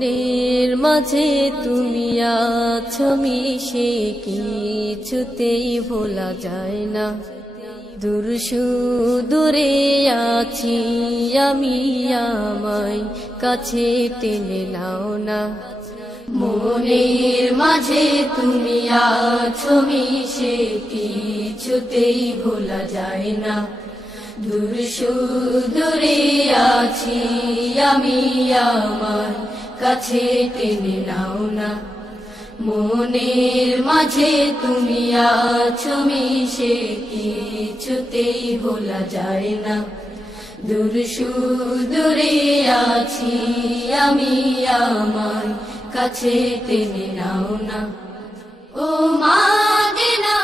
মনের মাঝে তুমি আছো মিশে, কিছুতেই ভোলা যায় না। দূর সুদূরে আছি আমি, আমায় কাছে টেনে নাও না। মনের মাঝে তুমি আছো মিশে, কিছুতেই ভোলা যায় না। দূর সুদূরে আছি আমি, আমার কাছে টেনে নাও না। মনের মাঝে তুমি আছো মিশে, কিছুতেই ভোলা যায় না। দূর সুদূরে আছি আমি, আমার কাছে টেনে নাও না। ও মাদিনা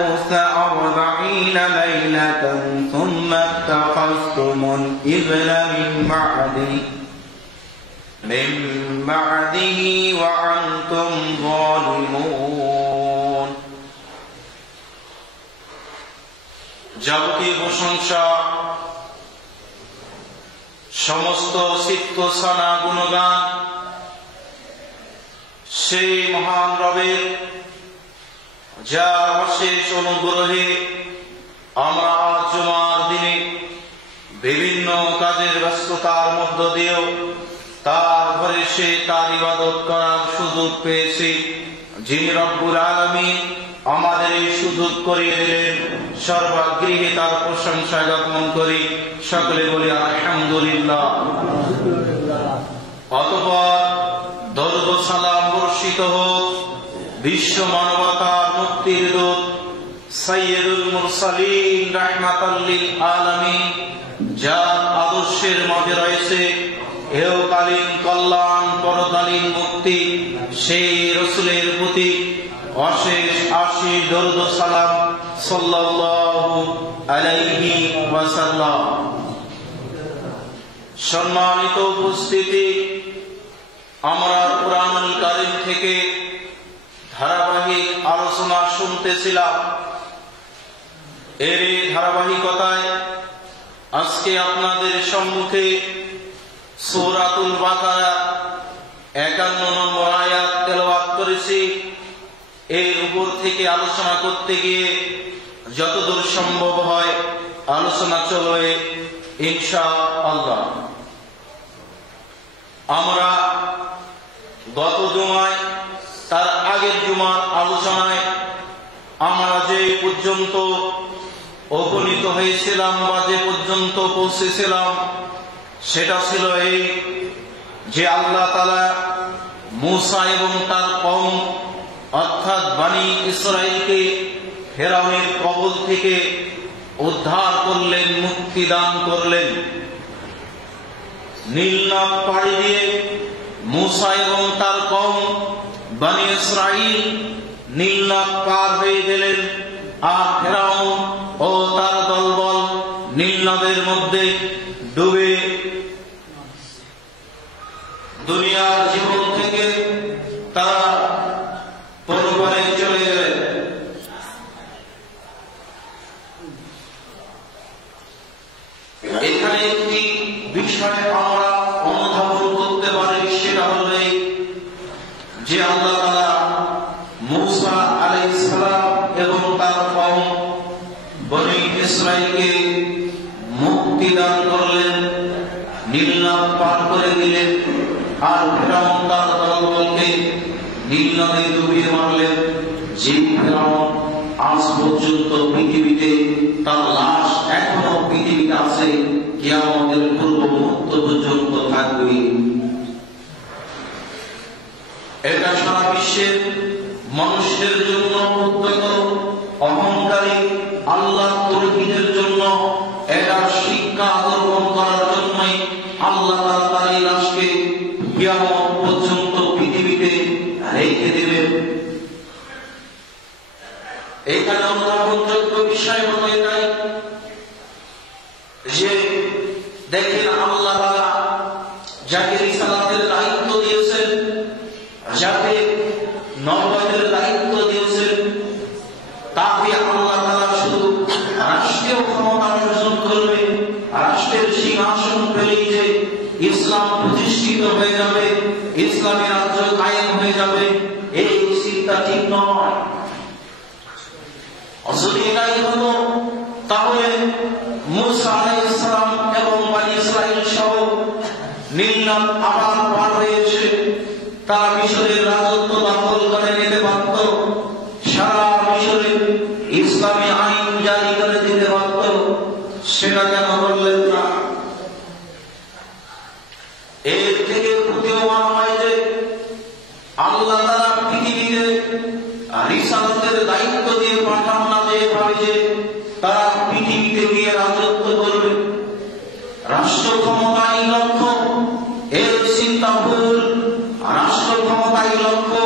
موسى 40 ليلة ثم اتخذتم الإبل من بعده وأنتم ظالمون। যাবতীয় প্রশংসা, সমস্ত সিদ্ধসানা গুণগান সেই মহান রবের, যার অশেষ অনুগ্রহে আমরা আজ জুমার দিনে বিভিন্ন কাজের ব্যস্ততার মধ্য দিয়েও তার ঘরে সে তার ইবাদত করার সুযোগ পেয়েছি। যিনি রব্বুল আলামিন আমাদের এই সুযোগ করিয়ে দিলেন, সর্বাগ্রহে তার প্রশংসা জ্ঞাপন করি। সকলে বলি আলহামদুলিল্লাহ। অতঃপর দরুদ ও সালাম বর্ষিত হোক বিশ্ব মানবতার মুক্তির দূত সাইয়্যিদুল মুরসালিন রাহমাতাল লিল আলামিন, যার আদর্শের মাঝে রয়েছে এহকালীন কল্যাণ, পরকালীন মুক্তি, সেই রাসূলের প্রতি অশেষ আশিস দরুদ ও সালাম সাল্লাল্লাহু আলাইহি ওয়াসাল্লাম। সম্মানিত উপস্থিতি, আমরা কুরআনুল কারীম থেকে ধারাবাহিক আলোচনা শুনতেছিলাম। এর ধারাবাহিকতায় আজকে আপনাদের সম্মুখে সূরাতুল বাকারা 51 নম্বর আয়াত তেলাওয়াত করেছি। এর উপর থেকে আলোচনা করতে গিয়ে যতদূর সম্ভব হয় আলোচনা চলবে ইনশাআল্লাহ। আমরা গত জুমায়, তার আগের জুমার আলোচনায় আমরা যে পর্যন্ত উপনীত হয়েছিলাম বা যে পর্যন্ত পৌঁছেছিলাম সেটা ছিল এই যে আল্লাহ তাআলা মূসা এবং তার কওম অর্থাৎ বনি ইসরাঈলকে ফেরাউনের কবল থেকে উদ্ধার করলেন, মুক্তি দান করলেন। নীল নদ পাড়ি দিয়ে মূসা এবং তার কওম বনি ইসরাঈল নীল নদ পার হয়ে গেলেন, আর ফেরাউন ও তার দলবল নীল নদের মধ্যে ডুবে দুনিয়ার জীবন থেকে তারা পরপারে চলে গেলেন। এখানে একটি বিষয় আমরা অনুধাবন করতে পারি, সেটা হল যে আল্লাহ তাআলা মূসা আলাইহিস সালাম এবং তার কওম বনি ইসরাঈলকে মুক্তি দান করলেন, নীল নদ পার করে দিলেন, আর ফেরাউন তার দলবলকে নীল নদে ডুবিয়ে মারলেন। যে ফেরাউন আজ পর্যন্ত পৃথিবীতে, তার লাশ এখনো পৃথিবীতে আছে, কিয়ামতের পূর্ব মুহূর্ত পর্যন্ত থাকবে। এটা সারা বিশ্বের মানুষের জন্য উদ্যত, অহংকারী, আল্লাহ তাওহীদের জন্য এটা শিক্ষা গ্রহণ করার জন্যই আল্লাহ তাআলা এই লাশকে কিয়ামত পর্যন্ত পৃথিবীতে রেখে দেবেন। এখানে অনুধাবনযোগ্য বিষয় হল এটাই যে দেখেন আল্লাহ তাআলা যাকে রিসালাতের দায়িত্ব দিয়েছেন, যাকে নবুয়তের দায়িত্ব দিয়েছেন, তাকে আল্লাহ তাআলা শুধু রাষ্ট্রীয় ক্ষমতা অর্জন করবে, রাষ্ট্রের সিংহাসন পেলেই যে ইসলাম প্রতিষ্ঠিত হয়ে যাবে, ইসলামী রাজ্য কায়েম হয়ে যাবে, এই চিন্তা ঠিক নয়। যদি এটাই হতো তাহলে মূসা আলাইহিস সালাম এবং বনী ইসরাইল সহ নীল নদ আবার পার হয়ে এসে তারা মিশরের রাজত্ব দখল করে নিতে পারত, সারা মিশরে ইসলামী আইন জারি করে দিতে পারত। সেটা কেন করলেন না? এর থেকে প্রতীয়মান হয় যে আল্লাহ তাআলা পৃথিবীতে রিসালাতের দায়িত্ব দিয়ে পাঠান না, যে ভাবে যে তারা পৃথিবীতে গিয়ে রাজত্ব করবে, রাষ্ট্র ক্ষমতাই লক্ষ্য, এর চিন্তা ভুল। রাষ্ট্র ক্ষমতাই লক্ষ্য,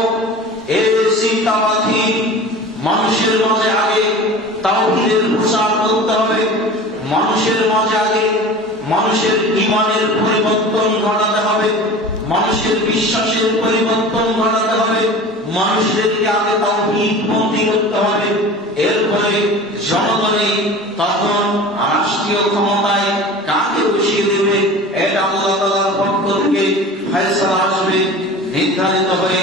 এর চিন্তা বাতিল। মানুষের মাঝে আগে তাওহীদের প্রচার করতে হবে, মানুষের মাঝে আগে মানুষের ঈমানের পরিবর্তন ঘটাতে হবে, মানুষের বিশ্বাসের পরিবর্তন ঘটাতে হবে, মানুষদেরকে আগে তাওহীদপন্থী করতে হবে। এরপরে জনগণে তখন রাষ্ট্রীয় ক্ষমতায় কাকে বসিয়ে দেবে, এটা আল্লাহ তাআলার পক্ষ থেকে ফয়সালা আসবে, নির্ধারিত হয়ে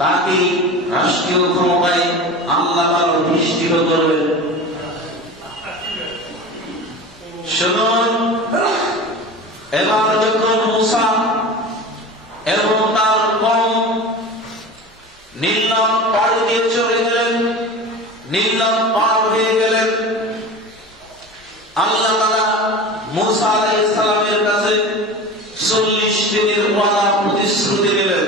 তাকে রাষ্ট্রীয় ক্ষমতায় আল্লাহ তাআলা অধিষ্ঠিত করবেন। শুনুন, এবার যখন মূসা এবং তার কওম নীল নদ পার দিয়ে চলে গেলেন, নীল নদ পার হয়ে গেলেন, আল্লাহ তাআলা মূসা আলাইহিস সালামের কাছে 40 দিনের ওয়াদা প্রতিশ্রুতি দিলেন।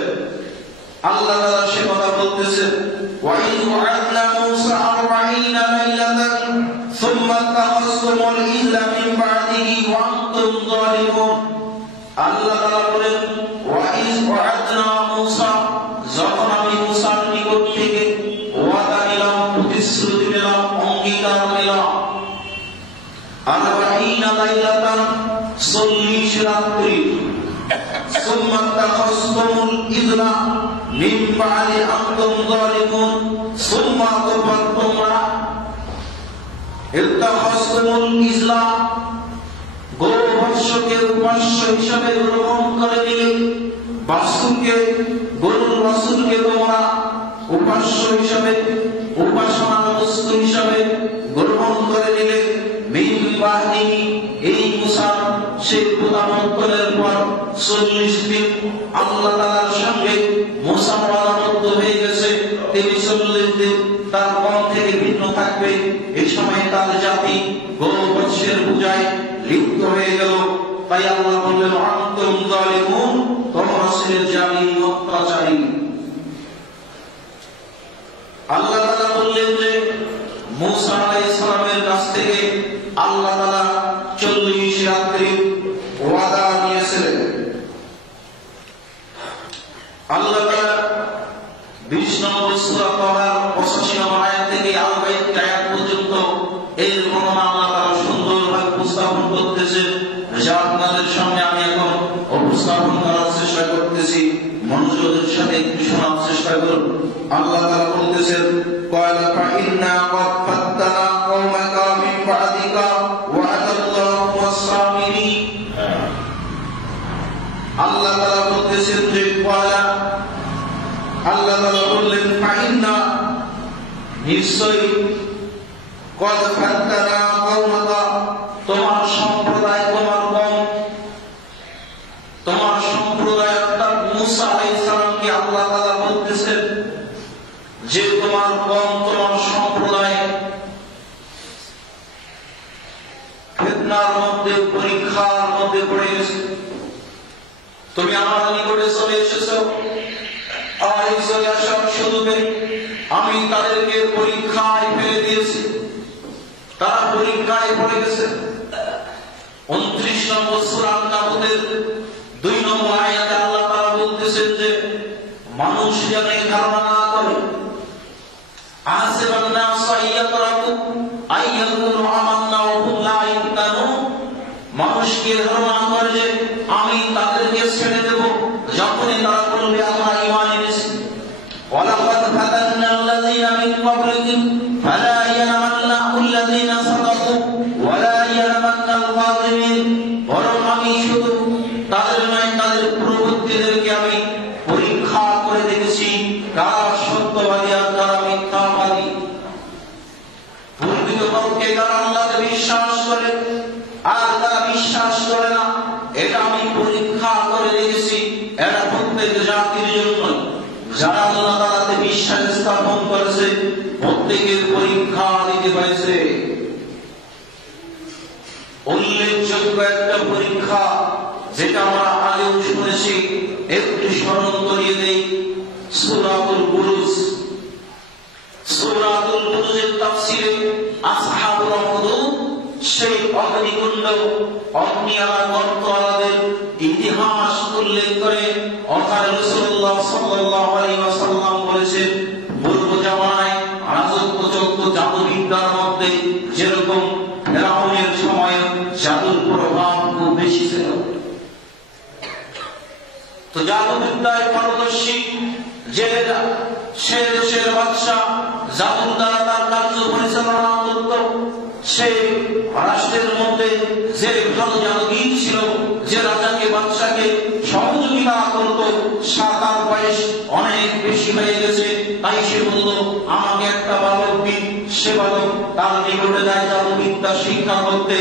আল্লাহ তাআলা সে কথা বলতেছেন, ওয়া ইয ওয়া'আদনা মূসা 40 লাইলাতান সুম্মা তাখাসতুমুল ইজলা মিন বা'দিহি ওয়া আনতুম যালিমুন। আল্লাহ তাআলা বলেন, ওয়া ইয ওয়া'আদনা মূসা, যখন আমি মূসার নিকট থেকে ওয়াদা নিলাম, প্রতিশ্রুতি নিলাম, অঙ্গীকার নিলাম, 40 লাইলাতান 40 রাত্রি, সুম্মা তাখাসতুমুল ইজলা মিন বা'দি আনতুম যালিমুন, সুম্মা তোমরা ইত্তাখাসতুমুল ইজলা গোবৎসকে উপাস্য হিসাবে গ্রহণ করে নিলে, বাছুরকে গরুর বাছুরকে তোমরা উপাস্য হিসাবে, উপাসনার বস্তু হিসাবে গ্রহণ করে নিলে। মিন বা'দি, এই মূসা সেই প্রদানোত্তরের পর 40 দিন আল্লাহ তাআলার সঙ্গে মূসা ওয়াদাবদ্ধ হয়ে গেছে, তিনি 40 দিন তার কওম থেকে ভিন্ন থাকবে। এই সময় তার জাতি গোবৎসের পূজায় লিপ্ত হয়ে গেল। তাই আল্লাহ বললেন, আনতুম যালিমুন, তোমরা ছিলে জালিম, অত্যাচারী। আল্লাহ তাআলা বললেন যে মূসা আলাইহিস সালামের কাছ থেকে আল্লাহ তাআলা 40 রাত্রি ওয়াদা নিয়েছিলেন। আল্লাহ তাআলা 20 নম্বর সূরা তাওবার 85 নম্বর আয়াত থেকে 41 আয়াত পর্যন্ত এই বর্ণনা আল্লাহ তাআলা সুন্দরভাবে উপস্থাপন করতেছেন, যা আপনাদের সামনে আমি এখন উপস্থাপন করার চেষ্টা করতেছি। মনোযোগের সাথে একটু শোনার চেষ্টা করুন। আল্লাহ তাআলা বলতেছেন, ক্বালা ফাইন্না ক্বাদ ফাত্তানা কওমাকা মিন বা'দিকা ওয়া'দাল্লাহু ওয়াস-সাবিরিন। আল্লাহ তাআলা বলতেছেন যে ক্বালা, আল্লাহ তাআলা বললেন, ফাইন্না, নিশ্চয়ই, ক্বাদ ফাত্তানা কওমাকা, তোমার সম্প্রদায়, তোমার কওম, তোমার সম্প্রদায় অর্থাৎ মূসা আলাইহিস সালামকে আল্লাহ তাআলা বলতেছেন যে তোমার কওম, তোমার সম্প্রদায় ফিতনার মধ্যে, পরীক্ষার মধ্যে পড়ে গেছে। তুমি আমার নিকটে চলে এসেছো, আর এই চলে আসার সুযোগে আমি তাদেরকে পরীক্ষায় ফেলে দিয়েছি, তারা পরীক্ষায় পড়ে গেছে। 29 নম্বর সূরা আন-নাবুতের 2 নম্বর আয়াতে আল্লাহ তাআলা বলতেছেন যে মানুষ যেন এই ধারণা না করে, আসিবান নাস আইয়াতরাকু আইয়াকুলু আমান্না ওয়া হুম লা ইফতানুন। মানুষকে ধারণা করে যে আমি তাদেরকে ছেড়ে দেব যখনই তারা বলবে আমরা ঈমান এনেছি। ওয়ালাকাদ ফাতান্নাল্লাযীনা মিন ক্বাবলিহিম ফালা ইয়ালামান্নাল্লাযীনা সাদাকু ওয়া লা ইয়ালামান্নাল কাযিবিন। বরং আমি শুধু তাদের নয়, তাদের এরা প্রত্যেক জাতির জন্য যারা আল্লাহ তাআলাতে বিশ্বাস স্থাপন করেছে প্রত্যেকের পরীক্ষা দিতে হয়েছে। উল্লেখযোগ্য একটা পরীক্ষা যেটা আমরা আগেও শুনেছি, একটু স্মরণ করিয়ে দেই। সূরাতুল বুরুজ, সূরাতুল বুরুজের তাফসীরে আসহাবুল উখদুদ সেই অগ্নিকুণ্ড অগ্নিওয়ালা গর্তওয়ালাদের ইতিহাস উল্লেখ করে রাসূলুল্লাহ সাল্লাল্লাহু আলাইহি ওয়াসাল্লাম বলেছেন, পূর্ব জামানায় রাজত্বযজ্ঞ জাদুবিদ্যার মধ্যে যেরকম ফেরাউনের সময়ে জাদুর প্রভাব খুব বেশি ছিল, তো জাদুবিদ্যায় পারদর্শী যে সে দেশের বাদশা জাদুর দ্বারা তার কার্য পরিচালনা করত, সেই রাষ্ট্রের মধ্যে যে ভালো জাদুবিদ ছিল, যে রাজাকে বাদশাকে সহযোগিতা করত, তার বয়স অনেক বেশি হয়ে গেছে, তাই সে বলল আমাকে একটা বালক দিন। সে বালক তার নিকটে যায় জাদুবিদ্যা শিক্ষা করতে।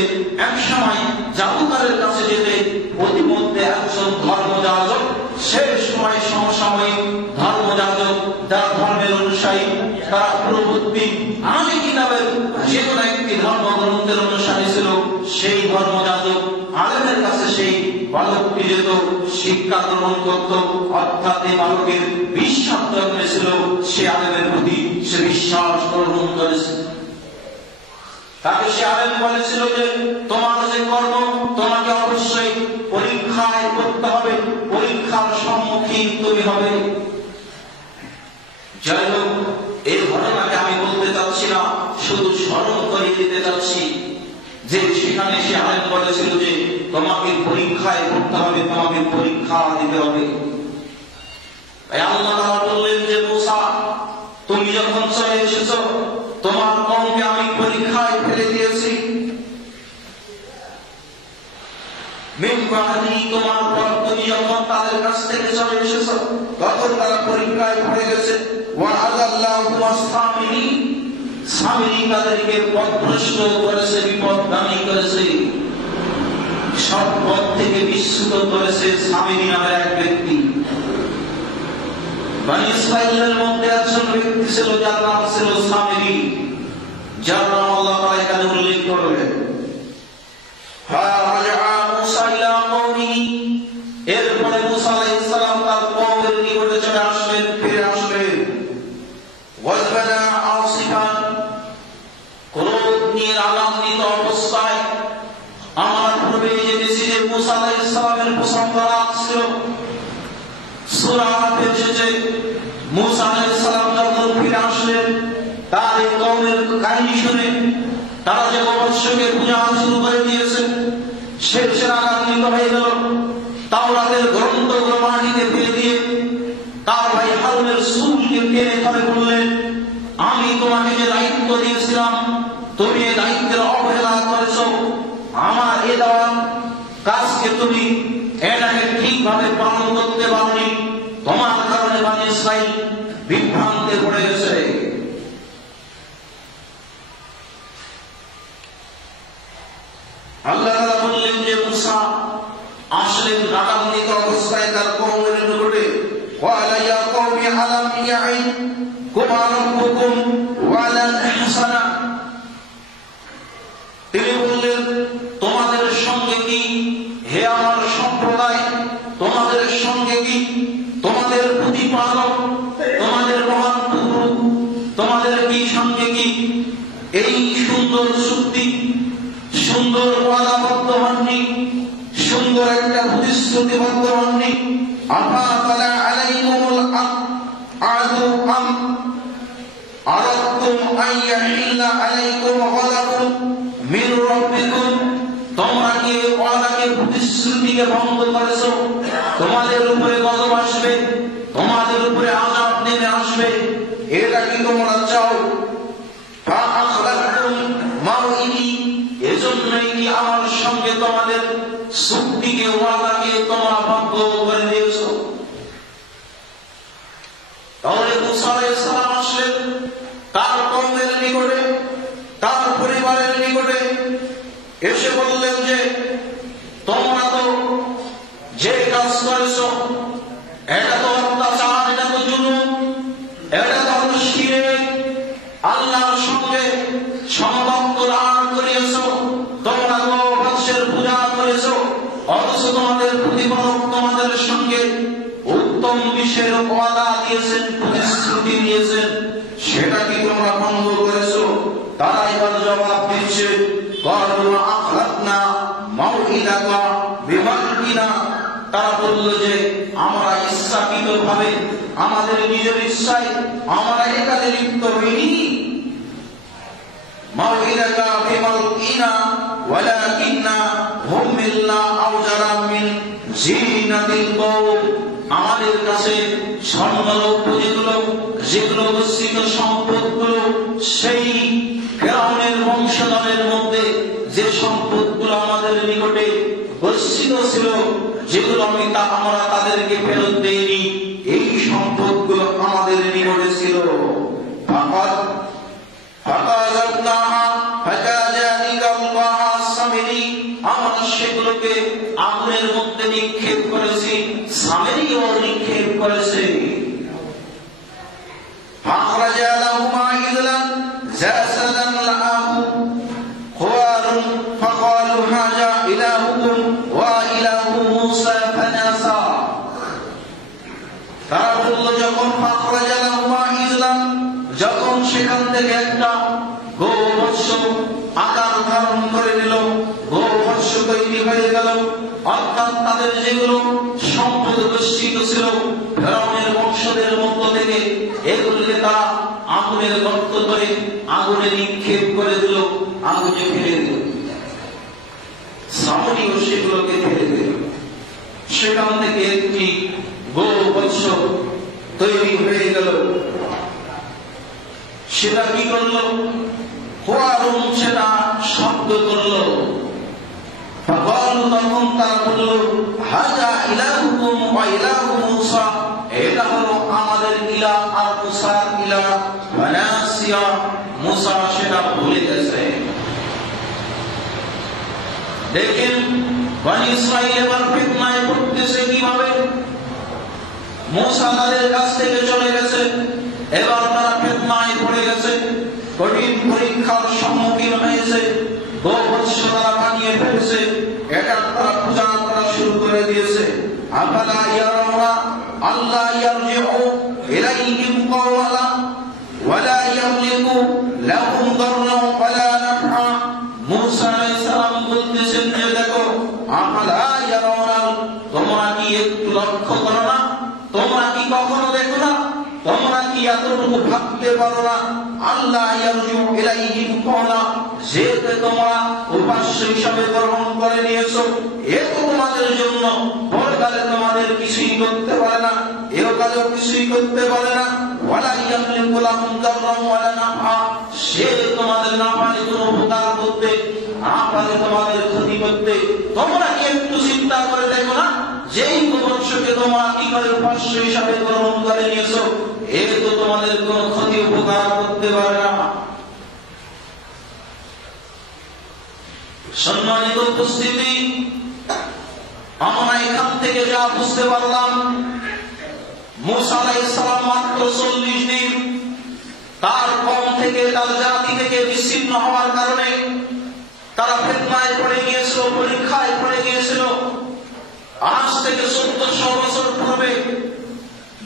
এক সময় জাদুকারের কাছে যেতে প্রতিমধ্যে একজন ধর্মযাজক, সে সময় সমসাময়িক ধর্মযাজক যারা ধর্মের অনুসারী, তারা পূর্ববর্তী আরবি কিতাবের যে কোনো একটি ধর্মগ্রন্থের অনুসারী ছিল, সেই ধর্মযাজক আলেমের কাছে সেই বালকটি যেত, শিক্ষা গ্রহণ করত, অর্থাৎ এই বালকের বিশ্বাস জন্মেছিল, সে আলেমের প্রতি সে বিশ্বাস গ্রহণ করেছে। তাকে সে আলেম বলেছিল যে তোমার যে কর্ম তোমাকে অবশ্যই পরীক্ষায় করতে হবে, পরীক্ষার সম্মুখীন তুমি হবে। যাই হোক, এই ঘটনাকে আমি বলতে চাচ্ছি না, শুধু স্মরণ করিয়ে দিতে চাচ্ছি যে সেখানে সে আলেম বলেছিল যে তোমাকে পরীক্ষায় করতে হবে, তোমাকে পরীক্ষা দিতে হবে। তাই আল্লাহ তাআলা বললেন যে মুসা, তুমি যখন চলে এসেছো তোমার কওমকে আমি পরীক্ষায় ফেলে দিয়েছি। মিন বাদি, তোমার পর তুমি যখন তাদের কাছ থেকে চলে এসেছো তখন তারা পরীক্ষায় পড়ে গেছে। ওয়া আযাল্লাহু ওয়াসতামিনি, সামিরি তাদেরকে পথভ্রষ্ট করেছে, বিপথগামী করেছে, সব পথ থেকে বিচ্যুত করেছে সামিরি নামের এক ব্যক্তি। বনী ইসরাঈলের মধ্যে একজন ব্যক্তি ছিল যার নাম ছিল সামিরি, যার নাম আল্লাহ তাআলা এখানে উল্লেখ করলেন। এরপরে মুসা আলাইহিস সালাম তার কওমের নিকটে চলে আসলেন, ফিরে আসলেন। ওয়াজবানা আসিফান, ক্রোধ নিয়ে রাগান্বিত অবস্থায়। আমার পূর্বে জেনেছি যে মুসা আলাইহিস সালামের প্রচন্ড রাগ ছিল। সূরা আরাফে এসেছে মুসা আলাইহিস সালাম যখন ফিরে আসলেন, তার এই কওমের কাহিনী শুনে তারা যে বৎসকে পূজা শুরু করে দিয়েছে, সে রাগান্বিত হয়ে গেল। তাওরাতের গ্রন্থগুলো মাটিতে ফেলে দিয়ে তার ভাই হারুনের চুলকে টেনে ধরে বললেন, আমি তোমাকে যে দায়িত্ব দিয়েছিলাম তুমি এই দায়িত্বের অবহেলা করেছো, আমার এ দেওয়া কাজকে তুমি এটাকে ঠিকভাবে পালন করতে পারোনি, তোমার কারণে বনী ইসরাঈল বিভ্রান্তে পড়ে গেছে। আল্লাহ তাআলা বললেন যে মুসা আসলেন রাগান্বিত অবস্থায় তার কওমের নিকটে। ওয়ালা ইয়া কওমি আলাম ইয়াইদকুম রাব্বুকুম ওয়ালান হাসানা, তিনি বললেন তোমাদের সঙ্গে কি, হে আমার সম্প্রদায়, তোমাদের সঙ্গে কি তোমাদের প্রতিপালক, তোমাদের মহান প্রভু, তোমাদের কি সঙ্গে কি এই সুন্দর চুক্তি, সুন্দর ওয়াদাবদ্ধ হননি, সুন্দর একটা প্রতিশ্রুতিবদ্ধ হননি? আফাতালা আলাইকুমুল আদু আম আরাদতুম আইয়াহিল্লা আলাইকুম গাদাবুন মির রাব্বিকুম, তোমরা কি ওয়াদাকে প্রতিশ্রুতিকে ভঙ্গ করেছো? তোমাদের উপরে গজব আসবে, তোমাদের উপরে আযাব নেমে আসবে, এটা কি তোমরা চাও? ফাআখলাফতুম মাউইদি, এজন্যই কি আমার সঙ্গে তোমাদের চুক্তিকে ওয়াদাকে তোমরা ভঙ্গ করে দিয়েছো? তাহলে মুসা আলাইহিস সালাম আসলেন তার কওমের নিকটে, তার পরিবারের নিকটে, এসে বললেন যে তোমরা তো যে কাজ করেছো এটা তো অত্যাচার, এটা তো জুলুম, এটা তো শিরক। আল্লাহর সঙ্গে সমকক্ষ দান করিয়েছো, তোমরা গোবৎসের পূজা করেছো, অথচ তোমাদের প্রতিপালক তোমাদের সঙ্গে উত্তম বিষয়ের ওয়াদা দিয়েছেন, প্রতিশ্রুতি দিয়েছেন, সেটা কি তোমরা ভঙ্গ করেছো? তারা এবার জবাব দিচ্ছে, ক্বালু আখলাফনা মাউইদাকা বিমালকিনা। তারা বলল যে আমরা ইচ্ছাকৃতভাবে, আমাদের নিজের ইচ্ছায় আমরা এ কাজে লিপ্ত হইনি। মাউইদাকা বিমালকিনা ওয়ালাকিন্না হুমিল্লা আওজারা মিন জিনাতিল কওম। আমাদের কাছে স্বর্ণলৌহ যেগুলো গচ্ছিত সম্পদগুলো, সেই ফিরআউনের বংশধরের মধ্যে যে সম্পদগুলো আমাদের নিকটে গচ্ছিত ছিল, যেগুলো আমরা তাদেরকে ফেরত দেইনি, এই সম্পদগুলো আমাদের নিকটে ছিল। আমরা সেগুলোকে আগুনের মধ্যে নিক্ষেপ করেছি, সামেরিও নিক্ষেপ করেছে। তারা বলল, যখন সেখান থেকে একটা গোবৎস আকার ধারণ করে নিল, গোবৎস তৈরি হয়ে গেল, অর্থাৎ তাদের যেগুলো সম্পদ গচ্ছিত ছিল ফিরআউনের বংশদের মধ্য থেকে, এগুলোকে তারা আগুনের গর্ত করে আগুনে নিক্ষেপ করে দিল, আগুনে ফেলে দিল। সামরিও সেগুলোকে ফেলে দিল। সেখান থেকে একটি গোবৎস তৈরি হয়ে গেল। সেটা কি করলো? কোয়ারুন সেটা শব্দ করলো। তখন তারা বলল, হাজা ইলাহুকুম ওয়া ইলাহু মূসা, এটা হলো আমাদের ইলাহ আর মূসার ইলাহ। ফানাসিয়া, মূসা সেটা ভুলে গেছে। দেখেন বনি ইসরাঈল এবার ফিতনায় পড়তেছে কিভাবে। মূসা তাদের কাছ থেকে চলে গেছে, এবার তারা ফিতনায় পড়ে গেছে, কঠিন পরীক্ষার সম্মুখীন হয়েছে। গোবৎস তারা বানিয়ে ফেলেছে, এটা তারা পূজা করা শুরু করে দিয়েছে। আফালা ইয়ারাউনা আল্লাহ ইয়ারজিউ ইলাইহিম ক্বাওলা ওয়ালা ইয়ামলিকু লাহুম দাররান ওয়ালা নাফআ। মূসা আলাইহিস সালাম বলতেছেন যে দেখো, আফালা ইয়ারাউনা, তোমরা কি একটু লক্ষ্য করো না? তোমরা কি কখনো দেখো না? তোমরা কি এতটুকু ভাবতে পারো না? আল্লাহ ইয়ারজিউ ইলাইহিম ক্বাওলা, যে তোমরা উপাস্য হিসাবে গ্রহণ করে নিয়েছো, এ তো তোমাদের জন্য পরকালে তোমাদের কিছুই করতে পারে না, ইহকালেও কিছুই করতে পারে না। ওয়ালা ইয়ামলিকু লাহুম দাররান ওয়ালা নাফআ, সে তোমাদের না পারে কোনো উপকার করতে, না পারে তোমাদের ক্ষতি করতে। তোমরা কি একটু চিন্তা করে দেখো না, যেই গোবৎসকে তোমরা কি করে উপাস্য হিসাবে গ্রহণ করে নিয়েছো, এ তো তোমাদের কোনো ক্ষতি উপকার করতে পারে না। সম্মানিত উপস্থিতি, আমরা এখান থেকে যা বুঝতে পারলাম, মূসা আলাইহিস সালাম মাত্র 40 দিন তার কওম থেকে, তার জাতি থেকে বিচ্ছিন্ন হওয়ার কারণে তারা ফিতনায় পড়ে গিয়েছিল, পরীক্ষায় পড়ে গিয়েছিল। আজ থেকে 1400 বছর পূর্বে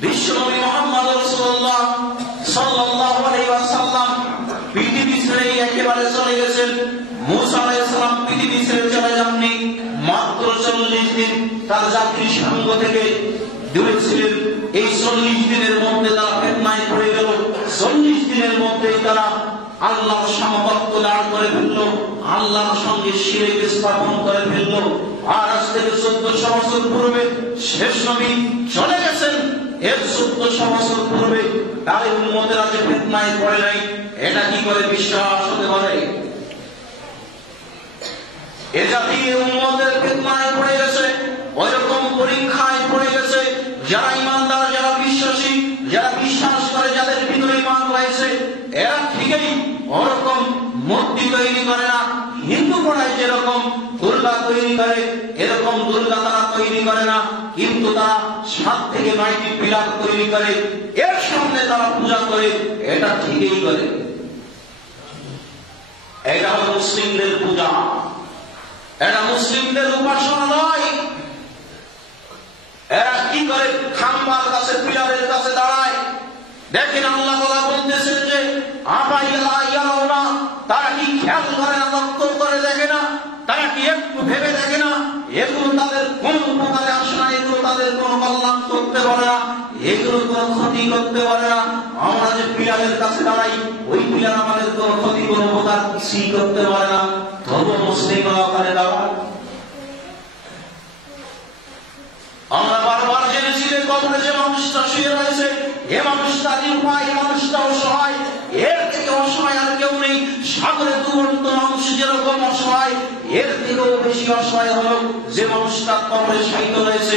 বিশ্বনবী মুহাম্মদ রাসূলুল্লাহ সাল্লাল্লাহু আলাইহি ওয়াসাল্লাম পৃথিবী ছেড়ে একেবারে চলে গেছেন। মূসা আলাইহিস সালাম পৃথিবী ছেড়ে চলে যাননি, মাত্র 40 দিন তার জাতির সঙ্গ থেকে দূরে ছিলেন। এই 40 দিনের মধ্যে তারা ফিতনায় পড়ে গেল। 40 দিনের মধ্যেই তারা আল্লাহর সমকক্ষ দাঁড় করে ফেলল, আল্লাহর সঙ্গে শিরক স্থাপন করে ফেলল। আর আজ থেকে 1400 বছর পূর্বে শেষ নবী চলে গেছেন, এর 1400 বছর পূর্বে তার উম্মতেরা যে ফিতনায় পড়ে নাই, এটা কি করে বিশ্বাস হতে পারে? এ জাতি উম্মতের ফিতনায় পড়ে গেছে, ওইরকম পরীক্ষায় পড়ে গেছে। যারা ইমানদার, যারা বিশ্বাসী, যারা বিশ্বাস করে, যাদের ভিতরে ইমান রয়েছে, এরা ঠিকই ওরকম মূর্তি তৈরি করে না। হিন্দু পড়ায় যেরকম দুর্গা তৈরি করে, এরকম দুর্গা তারা তৈরি করে না, কিন্তু তারা 7 থেকে 9টি পিলার তৈরি করে, এর সামনে তারা পূজা করে। এটা ঠিকই করে, এটা হলো মুসলিমদের পূজা, এটা মুসলিমদের উপাসনা নয়। এরা কি করে? খাম্বার কাছে, পিলারের কাছে দাঁড়ায়। দেখেন আল্লাহ তাআলা বলতেছেন যে তারা কি খেয়াল করে না, লক্ষ্য করে দেখে না, তারা কি একটু ভেবে দেখে না এগুলো তাদের কোন উপকারে আসে না, এগুলো তাদের কোন কল্যাণ করতে পারে না, এগুলো কোন ক্ষতি করতে পারে না। আমরা যে পিলারের কাছে দাঁড়াই, ওই পিলার আমাদের কোন ক্ষতি, কোন উপকার কিছুই করতে পারে না। তবু মুসলিমরা ওখানে দাঁড়ায়। আমরা বারবার জেনেছি যে কবরে যে মানুষটা শুয়ে রয়েছে, এ মানুষটা নিরুপায়, এ মানুষটা অসহায়, এর থেকে অসহায় আর কেউ নেই। সাগরে দুরন্ত মানুষ যেরকম অসহায়, এর থেকেও বেশি অসহায় হলো যে মানুষটা কবরে শায়িত রয়েছে।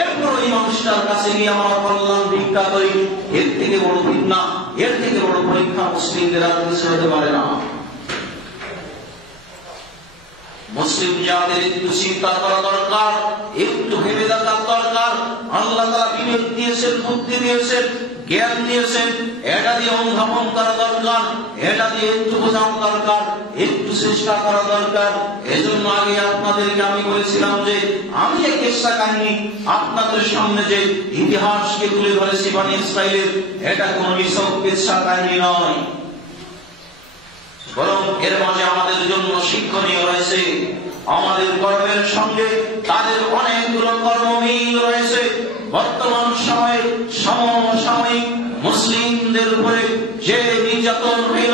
এরপর এই মানুষটার কাছে গিয়ে আমরা কল্যাণ ভিক্ষা করি। এর থেকে বড় ভিন্না, এর থেকে বড় পরীক্ষা মুসলিমদের আর কিছু হতে পারে না। মুসলিম জাতির একটু চিন্তা করা দরকার, একটু ভেবে দেখার দরকার। আল্লাহ তাআলা বিবেক দিয়েছেন, বুদ্ধি দিয়েছেন, জ্ঞান দিয়েছেন, এটা দিয়ে অনুধাবন করা দরকার, এটা দিয়ে একটু বোঝার দরকার, একটু চেষ্টা করা দরকার। এজন্য আগে আপনাদেরকে আমি বলেছিলাম যে আমি এই কিসসা কাহিনী আপনাদের সামনে যে ইতিহাসকে তুলে ধরেছি বনী ইসরাইলের, এটা কোন নিছক কিসসা কাহিনী নয়, বরং এর মাঝে আমাদের জন্য শিক্ষণীয় রয়েছে। আমাদের কর্মের সঙ্গে তাদের অনেকগুলো কর্মমিল রয়েছে। বর্তমান সময়ে সমসাময়িক মুসলিমদের উপরে যে নির্যাতন হইল,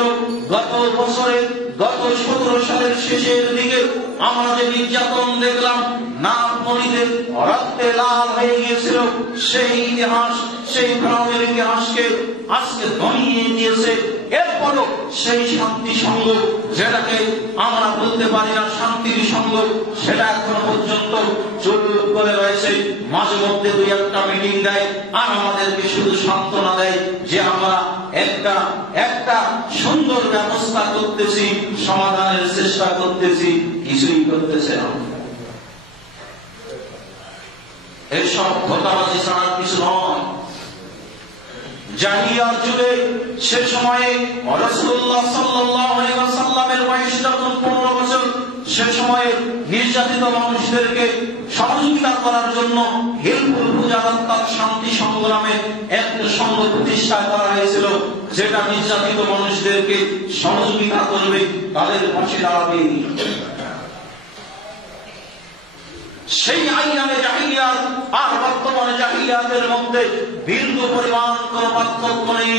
গত বছরে, গত 17 সালের শেষের দিকে আমরা যে নির্যাতন দেখলাম, নাম নদীতে রক্তে লাল হয়ে গিয়েছিল, সেই ইতিহাস, সেই ফেরাউনের ইতিহাসকে আজকে দমিয়ে দিয়েছে। এরপরও সেই শান্তি সংঘ, যেটাকে আমরা বলতে পারি না শান্তির সংঘ, সেটা এখনো পর্যন্ত চল করে রয়েছে। মাঝে মধ্যে 2-1টা মিটিং দেয় আর আমাদেরকে শুধু সান্ত্বনা দেয় যে আমরা একটা সুন্দর ব্যবস্থা করতেছি, সমাধানের চেষ্টা করতেছি, কিছুই করতেছে না। এসব ধোঁকাবাজি ছাড়া কিছু নয়। জাহিলিয়ার যুগে সে সময়ে রাসূলুল্লাহ সাল্লাল্লাহু আলাইহি ওয়াসাল্লামের বয়স যখন 15 বছর, সে সময়ে নির্যাতিত মানুষদেরকে সহযোগিতা করার জন্য হিলফুল মুজাহাদ অর্থাৎ শান্তি সংগ্রামে একটা সংঘ প্রতিষ্ঠা করা হয়েছিল, যেটা নির্যাতিত মানুষদেরকে সহযোগিতা করবে, তাদের পাশে দাঁড়াবে। সেই আইয়ামে জাহিলিয়াত আর বর্তমানে জাহিলিয়াতের মধ্যে বিন্দু পরিমাণ কোন পার্থক্য নেই।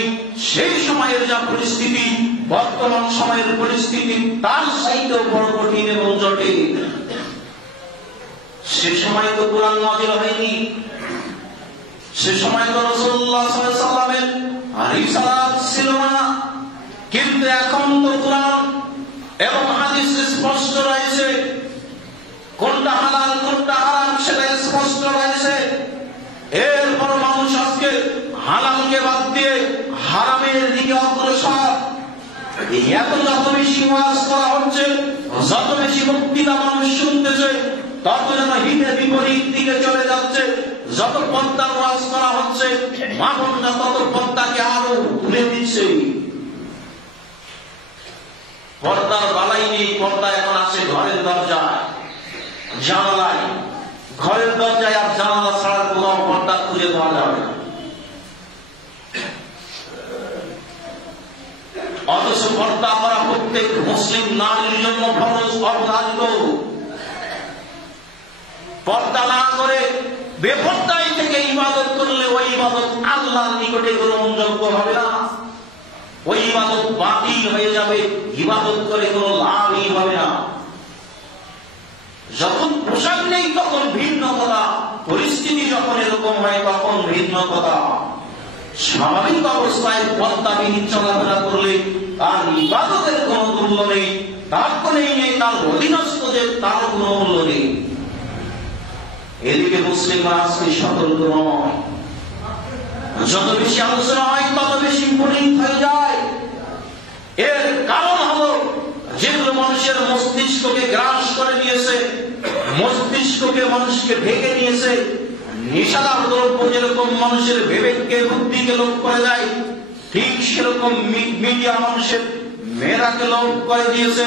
সেই সময়ের যা পরিস্থিতি, বর্তমান সময়ের পরিস্থিতি তার চাইতেও বড় কঠিন এবং জটিল। সে সময় তো কুরআন নাযিল হয়নি, সে সময় তো রাসূলুল্লাহ সাল্লাল্লাহু আলাইহি ওয়াসাল্লামের রিসালাত ছিল না, কিন্তু এখন তো কুরআন এবং হাদিস স্পষ্ট রয়েছে, কোনটা হালাল কোনটা হারাম সেটা স্পষ্ট রয়েছে। এরপর মানুষ আজকে হালালকে বাদ দিয়ে হারামের দিকে অগ্রসর। যত বেশি ওয়াজ করা হচ্ছে, যত বেশি বক্তৃতা মানুষ শুনতেছে, তত যেন হিতে বিপরীত দিকে চলে যাচ্ছে। যত পর্দার ওয়াজ করা হচ্ছে, মানুষরা তত পর্দাকে আরো তুলে দিচ্ছে। পর্দার বালাই নেই, পর্দা এখন আছে ঘরের দরজায়, জানালায়। ঘরের দরজায় আর জানালা ছাড়া কোন পর্দা খুঁজে পাওয়া যাবে না। অথচ পর্দা করা প্রত্যেক মুসলিম নারীর জন্য ফরজ, অবধারিত। পর্দা না করে বেপর্দায় থেকে ইবাদত করলে ওই ইবাদত আল্লাহর নিকটে গ্রহণযোগ্য হবে না, ওই ইবাদত বাতিল হয়ে যাবে, ইবাদত করে কোনো লাভই হবে না। যখন পোশাক নেই তখন ভিন্ন কথা, পরিস্থিতি যখন এরকম হয় তখন ভিন্ন কথা। স্বাভাবিক অবস্থায় পর্দাবিহীন চলাফেরা করলে তার ইবাদতের কোন মূল্য নেই, তার কোনেই নেই, তার অধীনস্থদের তার কোন মূল্য নেই। এদিকে মুসলিমরা আজকে সতর্ক নয়। যত বেশি আলোচনা হয় তত বেশি পরিণ হয়ে যায়। এর কারণ হলো যেগুলো মানুষের মস্তিষ্ককে গ্রাস করে নিয়েছে, মস্তিষ্ককে মানুষকে ঢেকে নিয়েছে। নেশাদার দ্রব্য যেরকম মানুষের বিবেককে বুদ্ধিকে লোপ করে দেয়, ঠিক সেরকম মিডিয়া মানুষের মেধাকে লোপ করে দিয়েছে,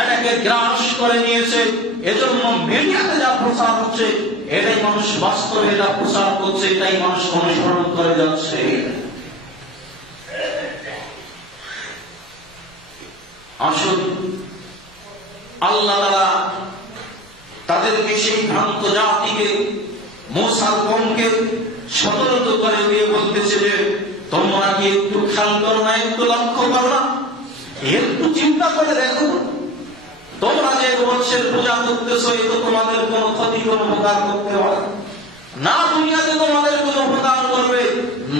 এটাকে গ্রাস করে নিয়েছে। এজন্য মিডিয়াতে যা প্রচার হচ্ছে এটাই মানুষ বাস্তবে যা প্রচার করছে এটাই মানুষ অনুসরণ করে যাচ্ছে। আসুন আল্লাহ তাআলা তাদেরকে সেই ভ্রান্ত জাতিকে মুসার কওমকে সতর্ক করে দিয়ে বলতেছে যে তোমরা কি একটু খেয়াল করো না, একটু লক্ষ্য করো না, একটু চিন্তা করে দেখো, তোমরা যে বৎসের পূজা করতেছো এ তো তোমাদের কোনো ক্ষতি কোনো উপকার করতে পারে না, দুনিয়াতে তোমাদের কোনো উপকার করবে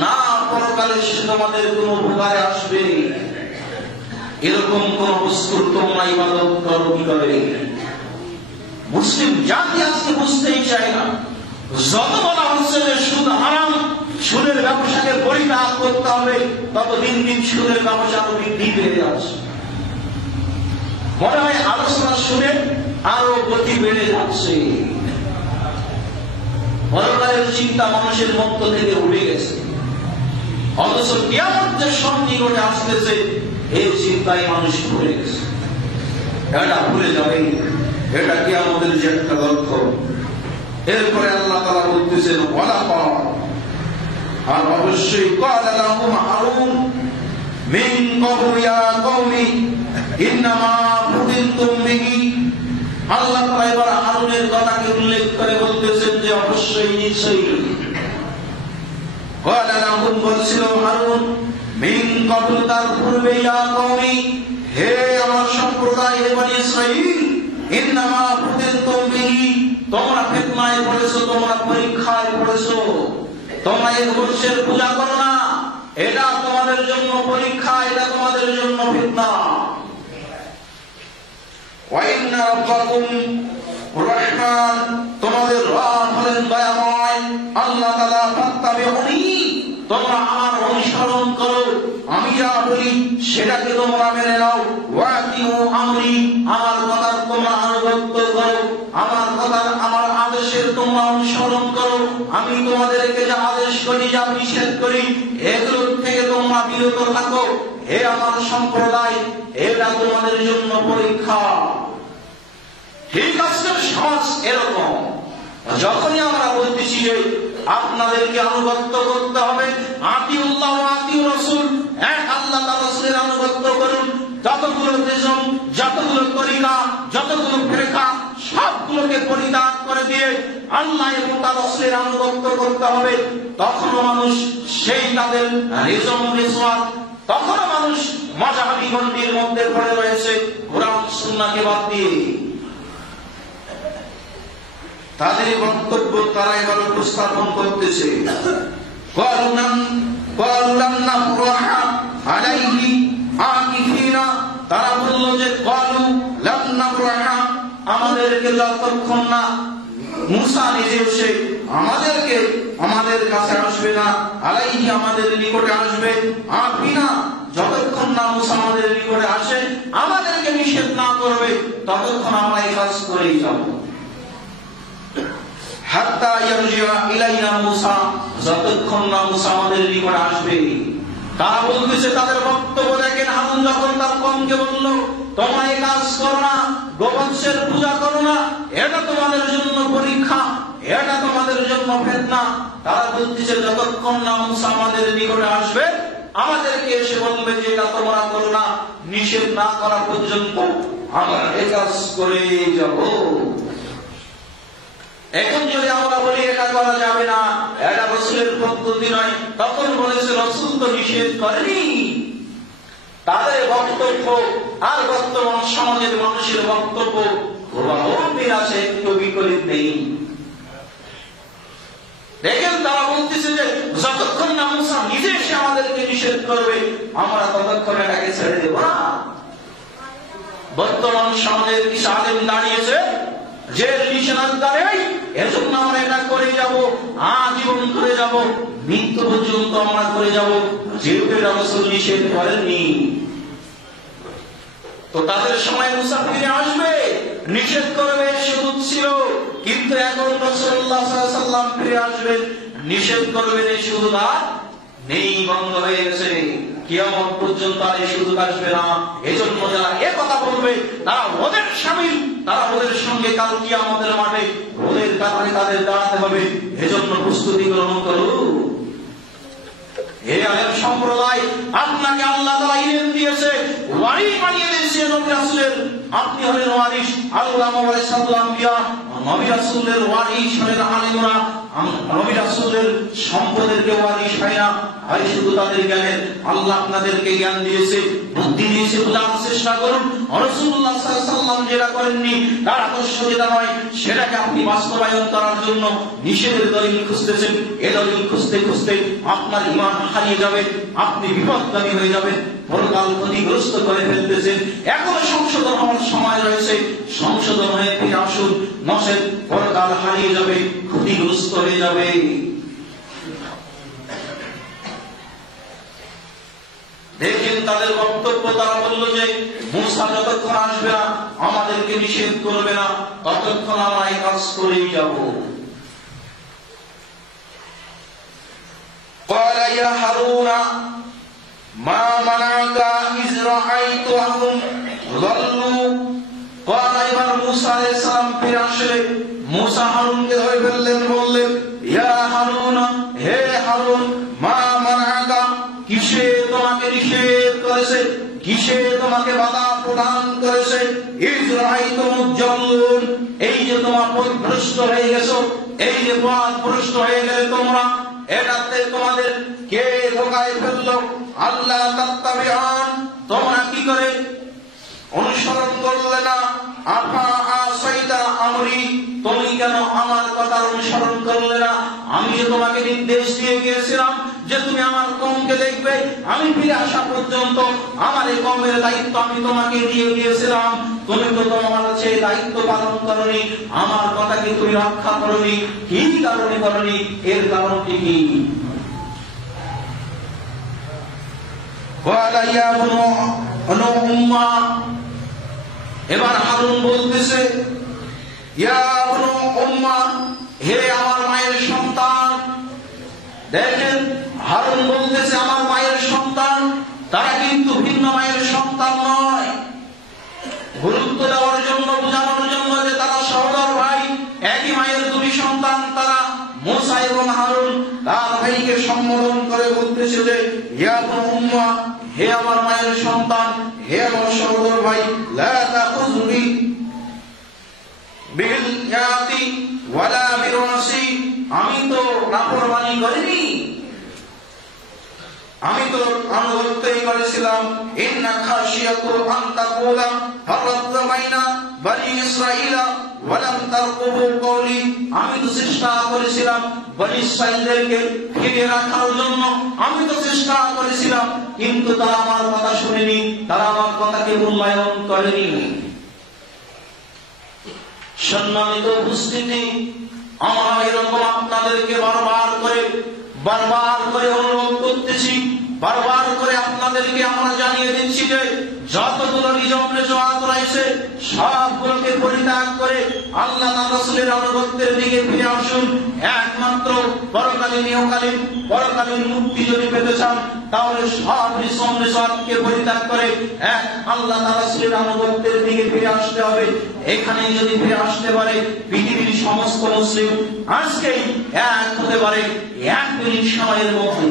না, পরকালে সে তোমাদের কোনো উপকারে আসবে। এরকম কোন বস্তুর তোমরা ইবাদত করো কি করে? মুসলিম জাতি আজকে বুঝতেই চায় না। যত বলা হচ্ছে যে সুদ হারাম, সুদের ব্যবসাকে পরিত্যাগ করতে হবে, তত দিন দিন সুদের ব্যবসা বৃদ্ধি পেয়ে যাচ্ছে। মনে হয় আলোচনা শুনে আরো গতি বেড়ে যাচ্ছে। পরকালের চিন্তা মানুষের মধ্য থেকে উঠে গেছে, অথচ কিয়ামত যে সন্নিকটে আসতেছে এই চিন্তায় মানুষ ভুলে গেছে। এটা ভুলে যাবে, এটা কিয়ামতের যে একটা লক্ষ্য। এরপরে আল্লাহ তাআলা বলতেছেন ওয়ালাকাদ, আর অবশ্যই ক্বালা লাহুম হারুন মিন ক্বাবলু ইয়া কওমি ইন্নামা ফুতিনতুম বিহি। আল্লাহ তাআলা এবার হারুনের কথাকে উল্লেখ করে বলতেছেন যে অবশ্যই নিশ্চয়ই ক্বালা লাহুম, বলছিল হারুন মিন ক্বাবলু, তার পূর্বে, ইয়া কওমি, হে আমার সম্প্রদায়, হে বনি ইসরাঈল, ইন্নামা ফুতিনতুম বিহি, তোমরা ফিতনায় পড়েছো, তোমরা পরীক্ষায় পড়েছো, তোমরা এই বৎসের পূজা করো না, এটা তোমাদের জন্য পরীক্ষা, এটা তোমাদের জন্য ফিতনা। ওয়া ইন্না রাব্বাকুম রাহমান, তোমাদের রব হলেন দয়াময় আল্লাহ তাআলা। ফাত্তাবিউনি, তোমরা আমার অনুসরণ করো, আমি যা বলি সেটাকে তোমরা মেনে নাও। ওয়াতিউ আমরি, আমার কথার তোমরা আনুগত্য করো, আমার কথার আমার আদেশের তোমরা অনুসরণ করো। আমি তোমাদেরকে যা আদেশ করি, যা নিষেধ করি, এগুলোর থেকে তোমরা বিরত থাকো। হে আমার সম্প্রদায়, এটা তোমাদের জন্য পরীক্ষা। ঠিক আছে, সমাজ এরকম। যখনই আমরা বলতেছি যে আপনাদেরকে আনুগত্য করতে হবে, আতিউল্লাহ ওয়া আতিউর রাসূল, এক আল্লাহ তার রাসূলের আনুগত্য করুন, যতগুলো নিয়ম, যতগুলো তরিকা, যতগুলো ফিরকা, সবগুলোকে পরিত্যাগ করে দিয়ে আল্লাহ এবং তার রাসূলের আনুগত্য করতে হবে। তখনও মানুষ সেই তাদের নিয়ম রিসওয়াত, তখনও মানুষ মাযহাবী গণ্ডির মধ্যে পড়ে রয়েছে, কোরআন সুন্নাহকে বাদ দিয়ে। তাদের বক্তব্য তারা এবার উপস্থাপন করতেছে, তারা বলল যে আমাদেরকে যতক্ষণ না মুসা নিজে এসে আমাদের কাছে আসবে না, আলাইহি আমাদের নিকটে আসবে, আফিনা যতক্ষণ না মুসা আমাদের নিকটে আসে, আমাদেরকে নিষেধ না করবে, ততক্ষণ আমরা এই কাজ করেই যাব। হাত্তা ইয়ারজিআ ইলাইনা মুসা, যতক্ষণ না মুসা আমাদের নিকটে আসবে। তারা বলতেছে, তাদের বক্তব্য দেখেন, হারুন যখন তার কওমকে বলল তোমরা এই কাজ করো না, গোবৎসের পূজা করো না, এটা তোমাদের জন্য পরীক্ষা, এটা তোমাদের জন্য ফিতনা। তারা বলতেছে যতক্ষণ না মুসা আমাদের নিকটে আসবে, আমাদেরকে এসে বলবে যে এটা তোমরা করো না, নিষেধ না করা পর্যন্ত আমরা এই কাজ করে যাব। এখন যদি আমরা বলি এটা করা যাবে না, এটা রাসূলের পদ্ধতি নয়, তখন বলেছে রাসূল তো নিষেধ করেনি। তাদের বক্তব্য আর বর্তমান সমাজের মানুষের বক্তব্য খুবই আছে, একটু বিপরীত নেই। দেখেন তারা বলতেছে যে যতক্ষণ না মুসা নিজে এসে আমাদেরকে নিষেধ করবে, আমরা ততক্ষণ এটাকে ছেড়ে দেব না। বর্তমান সমাজের কিছু আলেম দাঁড়িয়েছে যে নিষেধাজ্ঞা নেই, এজন্য আমরা এটা করে যাব, আজীবন করে যাব, মৃত্যু পর্যন্ত আমরা করে যাব, যেহেতু রাসূল নিষেধ করেননি। তো তাদের সময় মুসা ফিরে আসবে, নিষেধ করবে, সুযোগ ছিল। কিন্তু এখন রাসূলুল্লাহ সাল্লাল্লাহু আলাইহি ওয়াসাল্লাম ফিরে আসবেন, নিষেধ করবেন, এই সুযোগ আর নেই, বন্ধ হয়ে গেছে। কিয়ামত পর্যন্ত আর এই সুযোগ আসবে না। এজন্য যারা এ কথা বলবে তারা ওদের শামিল, তারা ওদের সঙ্গে কাল কিয়ামতের মাঠে ওদের কাতারে তাদের দাঁড়াতে হবে। এজন্য প্রস্তুতি গ্রহণ করুন। হে আলেম সম্প্রদায়, আপনাকে আল্লাহ তাআলা ইলম দিয়েছে, ওয়ারিস বানিয়ে দিয়েছে নবী রাসূলের। আপনি হলেন ওয়ারিস। আল্লামা ওয়ারিসাতুল আম্বিয়া, নবী রাসূলের ওয়ারিস হলেন আলেমরা। নবী রাসূলের সম্পদেরকে ওয়ারিস হয় না, হয় শুধু তাদের জ্ঞানের। আল্লাহ আপনাদেরকে জ্ঞান দিয়েছে, বুদ্ধি দিয়েছে, বোঝার চেষ্টা করুন। রাসূলুল্লাহ সাল্লাল্লাহু আলাইহি ওয়াসাল্লাম যেটা করেননি, তার আদর্শ যেটা নয়, সেটাকে আপনি বাস্তবায়ন করার জন্য নিষেধের দলিল খুঁজতেছেন। এ দলিল খুঁজতে খুঁজতে আপনার ঈমান হারিয়ে যাবে, আপনি বিপদগামী হয়ে যাবেন, পরকাল ক্ষতিগ্রস্ত করে ফেলতেছেন। এখনো সংশোধন হওয়ার সময় রয়েছে, সংশোধন হয়ে ফিরে আসুন, নচেৎ পরকাল হারিয়ে যাবে, ক্ষতিগ্রস্ত হয়ে যাবে। দেখেন তাদের বক্তব্য, তারা বলল যে মুসা যতক্ষণ আসবে না, আমাদেরকে নিষেধ করবে না, ততক্ষণ আমরা এই কাজ করেই যাব। قال يا هارون ما منعك إذ رأيتهم ضلوا قال এবার মুসা আলাইহিস সালাম ফিরে আসলে মুসা হারুনকে ধরে ফেললেন, বললেন ইয়া হারুন, হে হারুন, মা মানাকা, কিসে তোমাকে নিষেধ করেছে, কিসে তোমাকে বাধা প্রদান করেছে, ইয রাআইতুম জাল্লুন, এই যে তোমরা পথভ্রষ্ট হয়ে গেছো, এই যে পথভ্রষ্ট হয়ে গেলে তোমরা, এটাতে তোমাদের কে ধোঁকায় ফেললো? আল্লাহ তাত্তাবিআন, তোমরা কি করে অনুসরণ করলে না? আফা আসাইতা আমরি, তুমি কেন আমার কথা অনুসরণ করলে না? আমি যে তোমাকে নির্দেশ দিয়ে গিয়েছিলাম যে তুমি আমার কওমকে দেখবে, আমি ফিরে আসা পর্যন্ত আমার এই কওমের দায়িত্ব আমি তোমাকে দিয়ে গিয়েছিলাম, তুমি তো তোমার সেই দায়িত্ব পালন করনি, আমার কথাকে তুমি রক্ষা করনি। কি কারণে করনি? এর কারণটি কি? ওয়ালা ইয়া বনু উম্মা, এবার হারুন বলতেছে ইয়া বনু উম্মা, হে আমার মায়ের সন্তান। দেখেন হারুন বলতেছে আমার মায়ের সন্তান, তারা কিন্তু ভিন্ন মায়ের সন্তান নয়। গুরুত্ব দেওয়ার জন্য, বোঝানোর জন্য যে তারা সহোদর ভাই, একই মায়ের দুই সন্তান তারা, মুসা এবং হারুন। তার ভাইকে সম্বোধন করে বলতেছে যে ইয়া বনু উম্মা, হে আমার মায়ের সন্তান, হে আমার সহোদর ভাই, লা তাখুযনি বিল ইয়াতি ওয়ালা বিরাসি, আমি তো নাফরমানি করিনি, আমি তো আনুগত্যই করেছিলাম। ইন্না খাশিয়াতু আন তাকুলা ফারাদতু বাইনা বনি ইসরাঈলা ওয়া লাম তারকুবু কওলি, আমি তো চেষ্টা করেছিলাম বনি ইসরাঈলদেরকে ফিরিয়ে রাখার জন্য, আমি তো চেষ্টা করেছিলাম, কিন্তু তারা আমার কথা শুনেনি, তারা আমার কথাকে মূল্যায়ন করেনি। সম্মানিত উপস্থিতি, আমরা এরকম আপনাদেরকে বারবার করে অনুরোধ করতেছি, বারবার করে আপনাদেরকে আমরা জানিয়ে দিচ্ছি যে যতগুলো নিযম নেজওয়াত রয়েছে সবগুলোকে পরিত্যাগ করে আল্লাহ তাআলা রাসূলের আনুগত্যের দিকে ফিরে আসুন। একমাত্র পরকালীন ইহকালীন পরকালীন মুক্তি যদি পেতে চান, তাহলে সব নিযম নেজওয়াতকে পরিত্যাগ করে এক আল্লাহ তাআলা রাসূলের আনুগত্যের দিকে ফিরে আসতে হবে। এখানে যদি ফিরে আসতে পারে পৃথিবীর সমস্ত মুসলিম আজকেই এক হতে পারে, 1 মিনিট সময়ের মধ্যে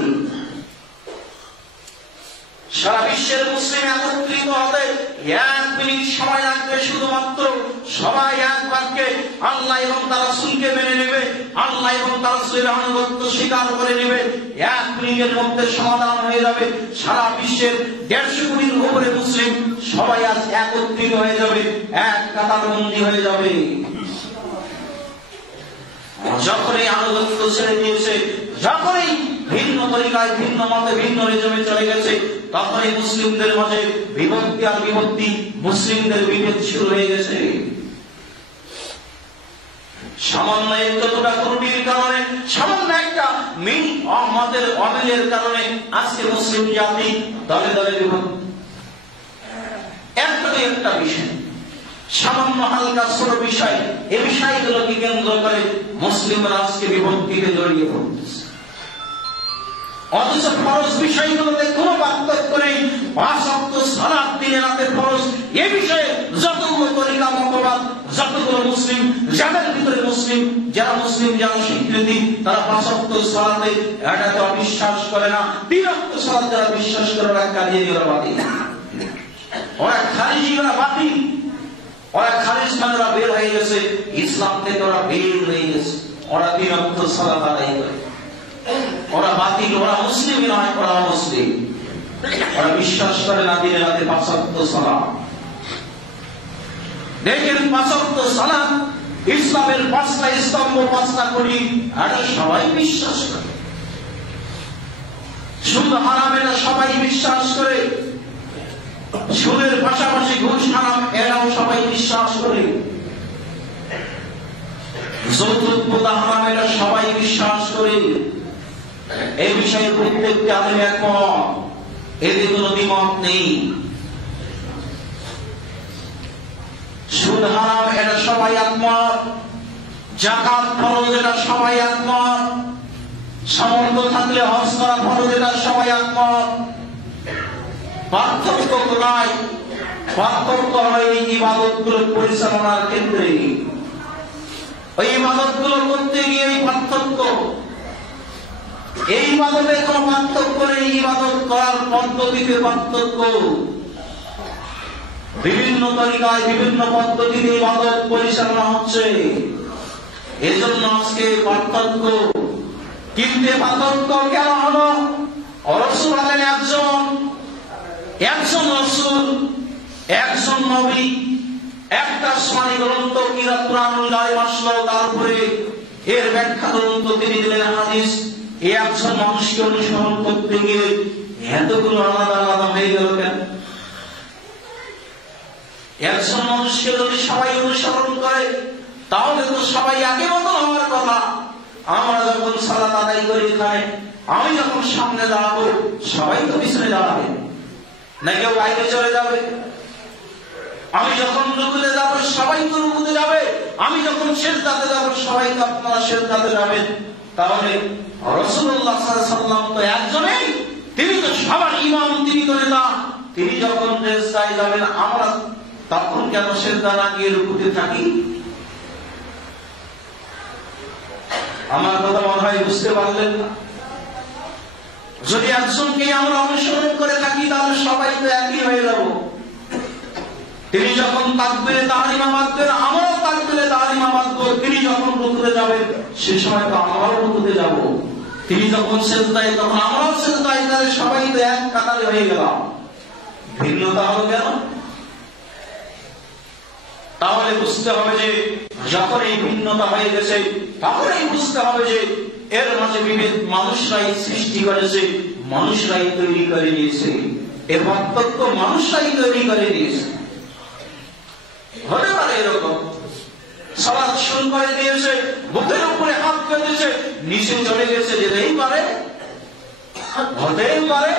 সারা বিশ্বের মুসলিম একত্রিত হবে। 1 মিনিট সময় লাগবে শুধুমাত্র। সবাই এক বাক্যে আল্লাহ এবং তার রাসূলকে মেনে নেবে, আল্লাহ এবং তার রাসূলের আনুগত্য স্বীকার করে নেবে। 1 মিনিটের মধ্যে সমাধান হয়ে যাবে। সারা বিশ্বের 150 কোটির উপরে মুসলিম সবাই আজ একত্রিত হয়ে যাবে, এক কাতারবন্দী হয়ে যাবে। যখনই আনুগত্য ছেড়ে দিয়েছে, যখনই ভিন্ন তরিকায়, ভিন্ন মতে, ভিন্ন রেজমে চলে গেছে, তখনই মুসলিমদের মাঝে বিভক্তি আর বিভক্তি, মুসলিমদের বিভেদ শুরু হয়ে গেছে। সামান্য একটুটা ত্রুটির কারণে, সামান্য একটা মতের অমিলের কারণে আজকে মুসলিম জাতি দলে দলে বিভক্ত। একটা বিষয়, সামান্য হালকা ছোট বিষয়, এই বিষয়গুলোকে কেন্দ্র করে মুসলিমরা আজকে বিভক্তিতে জড়িয়ে পড়তেছে। অথচ ফরজ বিষয়গুলোতে কোনো পার্থক্য নেই। 5 ওয়াক্ত সালাত দিনে রাতে ফরজ, এই বিষয়ে যতগুলো তরিকা মতবাদ, যতগুলো মুসলিম, যাদের ভিতরে মুসলিম, যারা মুসলিম, যারা স্বীকৃতি, তারা 5 ওয়াক্ত সালাতে এটাকে অবিশ্বাস করে না। 3 ওয়াক্ত সালাত যারা বিশ্বাস করে ওরা কারিজিরা বাতিল, ওরা খারিজিরা বাতিল, ওরা খারিজ মানে ওরা বের হয়ে গেছে ইসলাম থেকে, ওরা বের হয়ে গেছে। ওরা 3 ওয়াক্ত সালাত আদায় করে, ওরা বাতিল, ওরা মুসলিম নয়, ওরা মুসলিম। ওরা বিশ্বাস করে না দিনে রাতে 5 ওয়াক্ত সালাত। দেখেন 5 ওয়াক্ত সালাত ইসলামের 5টা স্তম্ভ, 5টা কড়ি, এটা সবাই বিশ্বাস করে। সুদ হারাম এটা সবাই বিশ্বাস করে, সুদের পাশাপাশি ঘুষ হারাম এরাও সবাই বিশ্বাস করে, যৌতুক প্রথা হারাম এটা সবাই বিশ্বাস করে। এই বিষয়ে প্রত্যেকটি আলেম একমত, এতে কোনো দ্বিমত নেই। সুদ হারাম এটা সবাই একমত, যাকাত ফরজ এটা সবাই একমত, সামর্থ্য থাকলে হজ করা ফরজ এটা সবাই একমত। পার্থক্য কোথায়? পার্থক্য হয় এই ইবাদতগুলো পরিচালনার ক্ষেত্রে। ওই ইবাদতগুলো করতে গিয়ে এই পার্থক্য, এই ইবাদতে কোনো পার্থক্য নেই, ইবাদত করার পদ্ধতিতে পার্থক্য। বিভিন্ন তরিকায় বিভিন্ন পদ্ধতিতে ইবাদত পরিচালনা হচ্ছে, এজন্য আজকে পার্থক্য। কিন্তু পার্থক্য কেন হলো? রাসূল হলেন একজন রাসূল, একজন নবী, একটা আসমানী গ্রন্থ কুরআনুল কারীম আসলো, তারপরে এর ব্যাখ্যা গ্রন্থ তিনি দিলেন হাদিস। এই একজন মানুষকে অনুসরণ করতে গিয়ে এতগুলো আলাদা আলাদা হয়ে গেল কেন? একজন মানুষকে যদি সবাই অনুসরণ করে তাহলে তো সবাই একই মতো হওয়ার কথা। আমরা যখন সালাত আদায় করি এখানে, আমি যখন সামনে দাঁড়াবো সবাই তো পিছনে দাঁড়াবে, না কেউ বাইরে চলে যাবে। আমি যখন রুকুতে যাবো সবাই তো রুকুতে যাবে, আমি যখন সিজদাতে যাবো সবাই তো আপনারা সিজদাতে যাবেন। তাহলে রাসূলুল্লাহ সাল্লাল্লাহু আলাইহি ওয়াসাল্লাম তো একজনই, তিনি তো সবার ইমাম, তিনি তো নেতা। তিনি যখন সিজদায় যাবেন আমরা তখন কেন সিজদা না গিয়ে রুকুতে থাকি? আমার কথা মনে হয় বুঝতে পারলেন না। যদি একজনকে আমরা অনুসরণ করে থাকি তাহলে সবাই তো একই হয়ে যাব। তিনি যখন তাকবীরে তাহরিমা বাঁধবেন আমরাও তাকবীরে তাহরিমা বাঁধবো, তিনি যখন রুকুতে যাবেন সে সময় তো আমরাও রুকুতে যাব, তিনি যখন সিজদায় তখন আমরাও সিজদায়, তাহলে সবাই তো এক কাতারে হয়ে গেলাম। ভিন্নতা হলো কেন? তাহলে বুঝতে হবে যে যখন এই ভিন্নতা হয়ে গেছে তাহলেই বুঝতে হবে যে এর মাঝে বিভেদ মানুষরাই সৃষ্টি করেছে, মানুষরাই তৈরি করে নিয়েছে, এর পার্থক্য মানুষরাই তৈরি করে নিয়েছে। হতে পারে এরকম সালাত শুরু করে দিয়েছে, বুকের উপরে হাত পেতেছে, নিচে চলে গেছে, যেতেই পারে, হতেই পারে।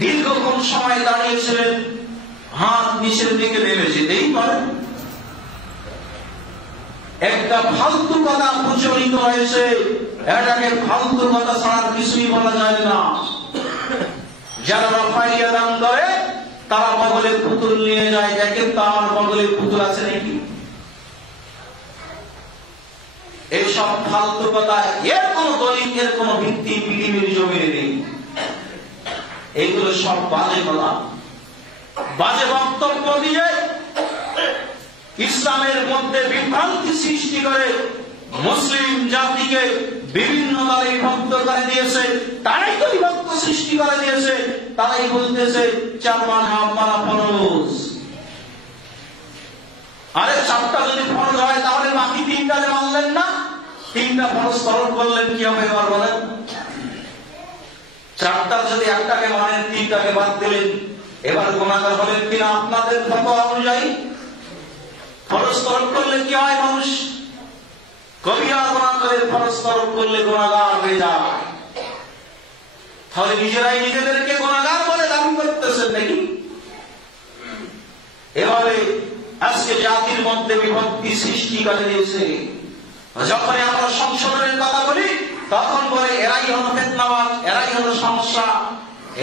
দীর্ঘক্ষণ সময় দাঁড়িয়েছিলেন, হাত নিচের দিকে নেমে যেতেই পারে। একটা ফালতু কথা প্রচলিত হয়েছে, এটাকে ফালতু কথা ছাড়া কিছুই বলা যায় না। যারা রাফাইয়া দান করে তারা বগলে পুতুল নিয়ে যায়, দেখেন তো আমার বগলে পুতুল আছে নাকি? এইসব ফালতু কথা, এর কোন দলিল, এর কোন ভিত্তি পৃথিবীর জমিনে নেই। এইগুলো সব বাজে কথা, বাজে বক্তব্য দিয়ে ইসলামের মধ্যে বিভ্রান্তি সৃষ্টি করে মুসলিম জাতিকে বিভিন্ন দলে বিভক্ত করে দিয়েছে। তারাই তো বিভক্ত সৃষ্টি করে দিয়েছে, তারাই বলতেছে 4 মাযহাব মানা ফরজ। আরে 4টা যদি ফরজ হয় তাহলে বাকি 3টা যে মানলেন না, 3টা ফরজ তরক করলেন কি হবে এবার বলেন? 4টা যদি একটাকে মানেন 3টাকে বাদ দিলেন, এবার গুনাহগার হলেন কিনা আপনাদের ফতোয়া অনুযায়ী? ফরজ তরক করলে কি হয়? মানুষ কবিরা গুনাহ করে, ফরজ তরক করলে গুনাহগার হয়ে যায়। তাহলে নিজেরাই নিজেদেরকে গুনাহগার বলে দাবি করতেছেন নাকি? এভাবে আজকে জাতির মধ্যে বিভক্তি সৃষ্টি করে দিয়েছে। যখন আমরা সংশোধনের কথা বলি তখন বলে এরাই হলো ফিতনাবাজ, এরাই হলো সমস্যা,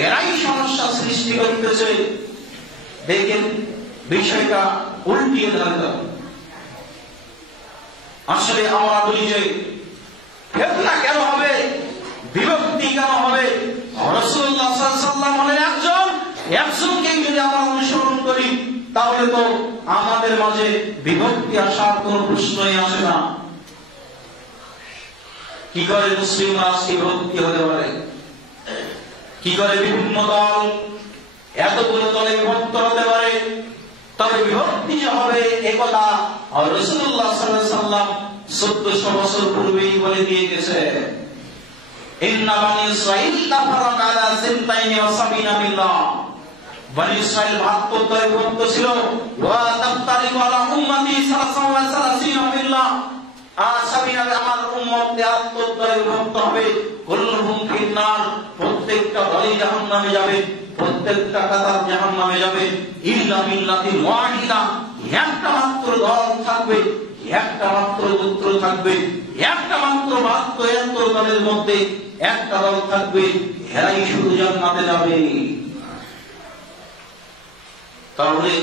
এরাই সমস্যা সৃষ্টি করতেছে। দেখেন বিষয়টা উল্টিয়ে ধরে। আসলে আমরা বলি যে ফিতনা কেন হবে, বিভক্তি কেন হবে? রাসূলুল্লাহ সাল্লাল্লাহু আলাইহি ওয়াসাল্লাম হলেন একজনকে যদি আমরা অনুসরণ করি তাহলে তো আমাদের মাঝে বিভক্তি আসার কোন প্রশ্নই আসে না। কি করে মুসলিমরা আজকে বিভক্তি হতে পারে? কি করে বিভিন্ন দল এতগুলো দলে বিভক্ত হতে পারে? তবে বিভক্তি যে হবে একথা রাসূলুল্লাহ সাল্লাল্লাহু আলাইহি ওয়াসাল্লাম 1400 বছর পূর্বেই বলে দিয়ে গেছে। ইন্না বানি ইসরাঈল তাফারাকা আলা 72 মিল্লাহ। বনি ইসরাঈল 72 দলে বিভক্ত ছিল। ওয়া তাফতারিকু আলা উম্মতি 33 মিল্লাহ। আমার উম্মত 73 দলে বিভক্ত হবে। কুল্লুহুম ফিন্নার, প্রত্যেকটা দলই জাহান্নামে যাবে, প্রত্যেকটা কাতার জাহান্নামে যাবে। ইল্লা মিল্লাতিন ওয়াহিদা, একটা মাত্র দল থাকবে, একটা মাত্র গোত্র থাকবে, একটা মাত্র 72 দলের মধ্যে একটা দল থাকবে, এরাই শুধু জান্নাতে যাবে। তাহলে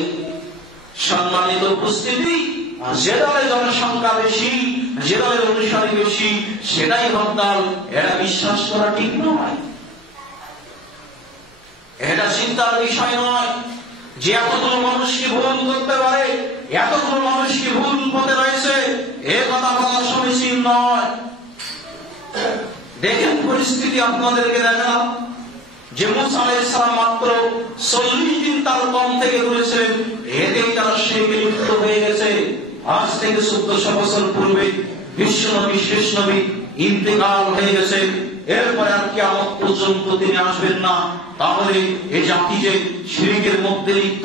সম্মানিত উপস্থিতি, যে দলের জনসংখ্যা বেশি, যে দলের অনুসারী বেশি, সেটাই হক দল, এটা বিশ্বাস করা ঠিক নয়। এটা চিন্তার বিষয় নয় যে এতগুলো মানুষকে ভুল করতে পারে, এতগুলো মানুষকে ভুল পথে রয়েছে, এ কথা বলা সমীচীন নয়। দেখেন পরিস্থিতি আপনাদেরকে দেখালাম যে মুসা আলাইহিস সালাম মাত্র 40 দিন তার কম থেকে ঘুরেছিলেন, এতেই তারা শিরকে লিপ্ত হয়ে গেছে। আজ থেকে 1400 বছর পূর্বে বিশ্ব নবী, শেষ নবী ইন্তেকাল হয়ে গেছে। এরপরে আর কিয়ামত পর্যন্ত তিনি আসবেন না। তাহলে এই জাতি যে শিরকের মধ্যে লিপ্ত,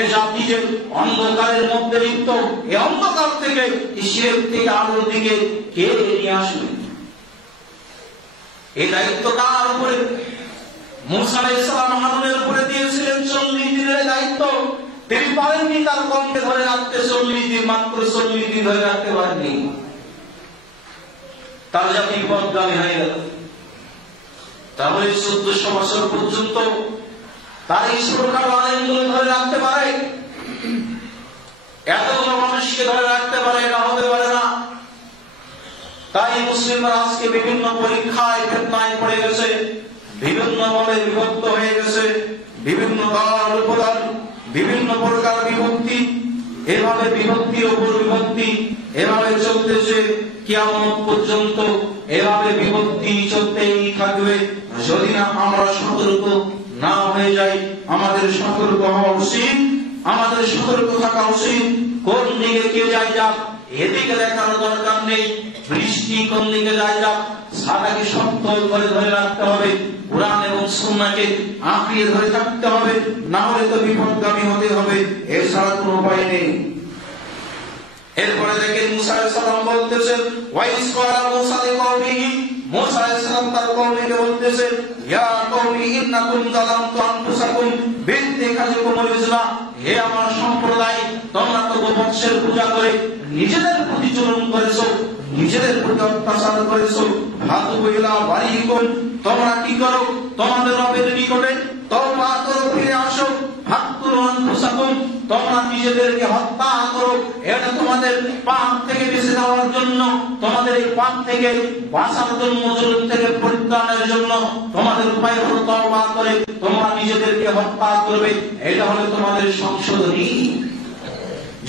এই জাতি যে অন্ধকারের মধ্যে লিপ্ত, এই অন্ধকার থেকে শিরক থেকে আলোর দিকে কে নিয়ে আসবে? এই দায়িত্ব কার উপরে? মুসা আলাইহিস সালাম হারুনের উপরে দিয়েছিলেন 40 দিনের দায়িত্ব। তিনি পারেননি তার কমকে ধরে রাখতে 40 দিন, মাত্র 40 দিন ধরে রাখতে পারেননি। তার জাতি বিপদগামী হয়ে গেল। তাহলে 1400 বছর পর্যন্ত তার এই ছোটখাটো আইনগুলো ধরে রাখতে পারে, এতগুলো মানুষকে ধরে রাখতে পারে, এটা হতে পারে না। তাই মুসলিমরা আজকে বিভিন্ন পরীক্ষায় ফিতনায় পড়ে গেছে, বিভিন্ন ভাবে বিভক্ত হয়ে গেছে, বিভিন্ন দল উপদল, বিভিন্ন প্রকার বিভক্তি, এভাবে বিভক্তির উপর বিভক্তি এভাবে চলতেছে কিয়ামত পর্যন্ত। এভাবে বিভক্তি চলতেই থাকবে যদি না আমরা সতর্ক না হয়ে যাই। আমাদের সতর্ক হওয়া উচিত, আমাদের সতর্ক থাকা উচিত। কোন দিকে কে যায় যাক এদিকে দেখার দরকার নেই, বৃষ্টি কোন দিকে যায় যাক সাদাকে শক্ত করে ধরে রাখতে হবে, কুরআন এবং সুন্নাহকে আঁকড়িয়ে ধরে থাকতে হবে, না হলে তো বিপদগামী হতে হবে, এছাড়া কোনো উপায় নেই। এরপরে দেখেন মুসা আলাইহিস সালাম বলতেছেন, ওয়াইস ক্বালা মুসা লিকাওমিহি, মুসা আলাইহিস সালাম তার কওমকে বলতেছেন, ইয়া কওমি ইন্নাকুম যালামতু আনফুসাকুম বিত্তিখাযিকুমুল ইজলা, হে আমার সম্প্রদায়, তোমরা তো গোবৎসের পূজা করে নিজেদের প্রতি জুলুম করেছো, নিজেদের প্রতি অত্যাচার করেছো। ফাতুবু ইলা বারিকুম, তোমরা কি করো? তোমাদের রবের নিকটে তওবা করো, ফিরে আসো। ফাকতুলু আনফুসাকুম, তোমরা নিজেদেরকে হত্যা করো। এটা তোমাদের পাপ থেকে বেঁচে যাওয়ার জন্য, তোমাদের এই পাপ থেকে বাঁচার জন্য, জুলুম থেকে পরিত্রাণের জন্য তোমাদের উপায় হলো তওবা করে তোমরা নিজেদেরকে হত্যা করবে। এটা হলো তোমাদের সংশোধনী।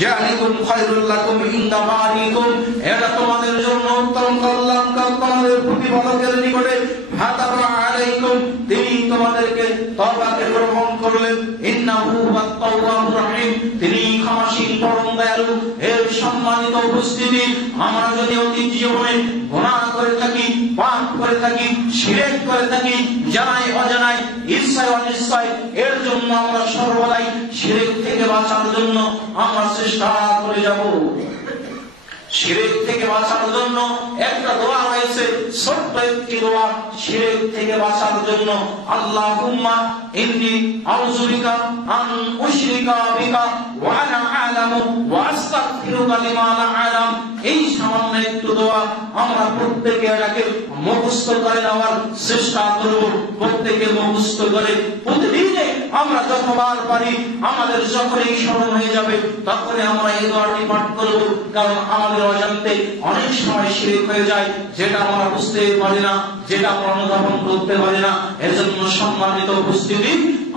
জালিকুম খায়রুল লাকুম ইনদা বারিকুম, এটা তোমাদের জন্য উত্তম কল্যাণকর, তোমাদের প্রতিপালকের নিকটে। ফাতাবা আলাইকুম, তিনি তোমাদেরকে তওবাকে গ্রহণ করলেন। ইন্নাহু হুয়াত তাওয়াবুর রহিম, তিনি ক্ষমাশীল পরম দয়ালু। এর সম্মানিত উপস্থিতি, আমরা যদি অতীত জীবনে গুনাহ করে থাকি, পাপ করে থাকি, শিরক করে থাকি, জানাই অজানায়, ইচ্ছায় অনিচ্ছায়, এর জন্য আমরা সর্বদাই শিরক থেকে বাঁচার জন্য আমরা চেষ্টা করে যাব। শিরক থেকে বাঁচার জন্য একটা দোয়া রয়েছে, ছোট্ট একটি দোয়া শিরক থেকে বাঁচার জন্য। আল্লাহুম্মা ইন্নী আউযু বিকা আন উশরিকা বিকা ওয়া আনা আ'লামু ওয়া আস্তাগফিরুকা লিমা লা আ'লাম। এই সামান্য একটু দোয়া আমরা প্রত্যেকে এটাকে মুখস্থ করে নেওয়ার চেষ্টা করব। প্রত্যেকে মুখস্থ করে প্রতিদিনে আমরা যতবার পারি, আমাদের যখনই স্মরণ হয়ে যাবে তখনই আমরা এই দোয়াটি পাঠ করব। কারণ আমাদের অজান্তে অনেক সময় শিরক হয়ে যায়, যেটা আমরা বুঝতে পারি না, যেটা আমরা অনুধাবন করতে পারি না। এজন্য সম্মানিত উপস্থিতি,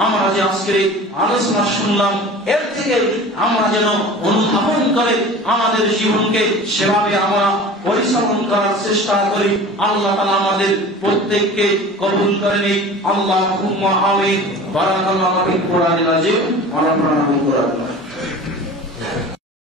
আমরা যে আজকের এই আলোচনা শুনলাম, এর থেকে আমরা যেন অনুধাবন করে আমাদের জীবনকে সেভাবে আমরা পরিচালন করার চেষ্টা করি। আল্লাহ তাআলা আমাদের প্রত্যেককে কবুল করে নিক। আল্লাহুম্মা আমিন। বারাকাল্লাহু ফিল কুরআনিল আযীম ওয়া নাফা'নাল্লাহু বিল কুরআন।